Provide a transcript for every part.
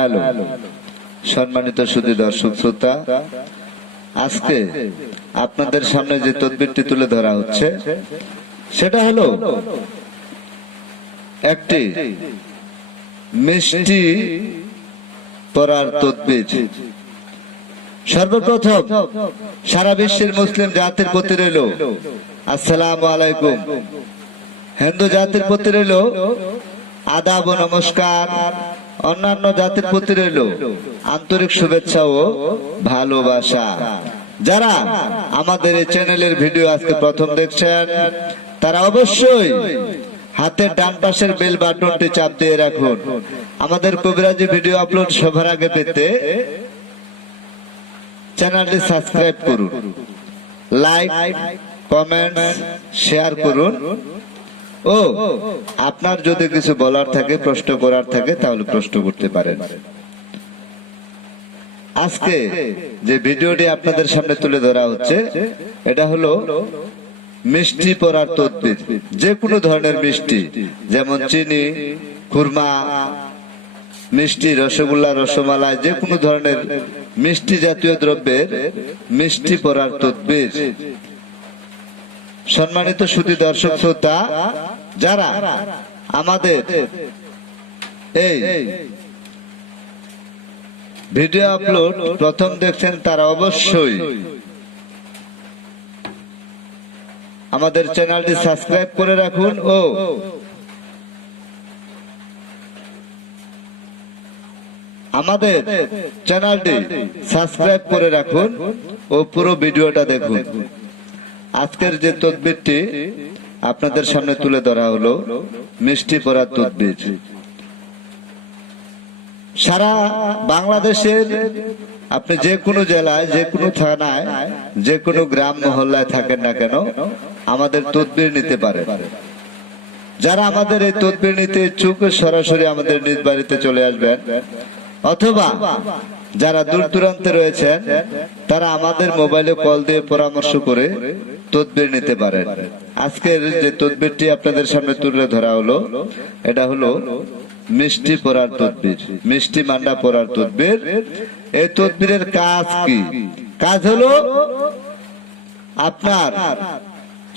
Hello সম্মানিত সুধী দর্শক শ্রোতা, আজকে আপনাদের সামনে যে তদবিরটি তুলে ধরা হচ্ছে সেটা হলো একটি মিষ্টি পড়ার তদবির। সর্বপ্রথম সারা বিশ্বের মুসলিম জাতির প্রতি রইল আসসালামু আলাইকুম, হিন্দু জাতির প্রতি রইল আদাব ও নমস্কার, অন্যান্য জাতির প্রতি রইল আন্তরিক শুভেচ্ছা ও ভালোবাসা। যারা আমাদের এই চ্যানেলের ভিডিও আজকে প্রথম দেখছেন তারা অবশ্যই হাতের ডান পাশের বেল বাটনটি চাপ দিয়ে রাখুন। আমাদের কবিরাজি ভিডিও আপলোড সবার আগে পেতে চ্যানেলটি সাবস্ক্রাইব করুন, লাইক কমেন্ট শেয়ার করুন ও আপনার যদি কিছু বলার থাকে, প্রশ্ন করার থাকে তাহলে প্রশ্ন করতে পারেন। আজকে যে ভিডিওটি আপনাদের সামনে তুলে ধরা হচ্ছে এটা হলো মিষ্টি পড়ার তদবির। যে কোনো ধরনের মিষ্টি, যেমন চিনি, খুরমা মিষ্টি, রসগোল্লা, রসমালাই, যে কোনো ধরনের মিষ্টি জাতীয় দ্রব্যের মিষ্টি পড়ার তদবির। সম্মানিত সুধী দর্শক শ্রোতা, যারা আমাদের এই ভিডিও আপলোড প্রথম দেখছেন তারা অবশ্যই আমাদের চ্যানেলটি সাবস্ক্রাইব করে রাখুন ও আমাদের চ্যানেলটি সাবস্ক্রাইব করে রাখুন ও পুরো ভিডিওটা দেখুন। আজকের যে তদবিরটি আপনাদের সামনে তুলে ধরা হলো মিষ্টি পড়ার তদবির। সারা বাংলাদেশের আপনি যে কোনো জেলায়, যে কোনো থানায়, যে কোনো গ্রাম মহল্লায় থাকেন না কেন আমাদের তদবির নিতে পারেন। যারা আমাদের এই তদবির নিতে ইচ্ছুক সরাসরি আমাদের নিজ বাড়িতে চলে আসবেন, অথবা যারা দূর দূরান্তে রয়েছেন তারা আমাদের মোবাইলে কল দিয়ে পরামর্শ করে তদবির নিতে পারেন। আজকের যে তদবিরটি আপনাদের সামনে তুলে ধরা হলো এটা হলো মিষ্টি পড়ার তদবির, মিষ্টি মান্ডা পড়ার তদবির। এই তদবিরের কাজ কি? কাজ হলো আপনার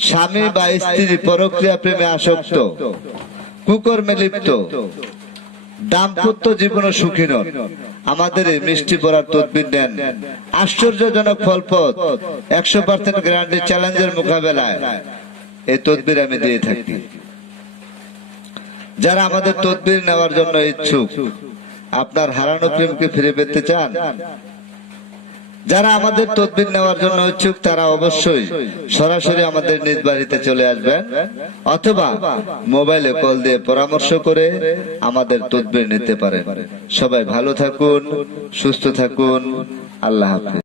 স্বামী বা স্ত্রী পরক্রিয়া প্রেমে আসক্ত, কুকর্মে লিপ্ত, দাম্পত্য জীবন সুখী নন, আমাদের এই মিষ্টি পড়ার তদবির নেন। আশ্চর্যজনক ফলপ্রদ 100% গ্যারান্টি চ্যালেঞ্জের মোকাবেলায় এই তদবির আমি দিয়ে থাকি। যারা আমাদের তদবির নেওয়ার জন্য ইচ্ছুক, আপনার হারানো প্রেমকে ফিরে পেতে চান, যারা আমাদের তদবির নেওয়ার জন্য ইচ্ছুক তারা অবশ্যই সরাসরি আমাদের নিজ বাড়িতে চলে আসবেন, অথবা মোবাইলে কল দিয়ে পরামর্শ করে আমাদের তদবির নিতে পারেন। সবাই ভালো থাকুন, সুস্থ থাকুন, আল্লাহ হাফেজ।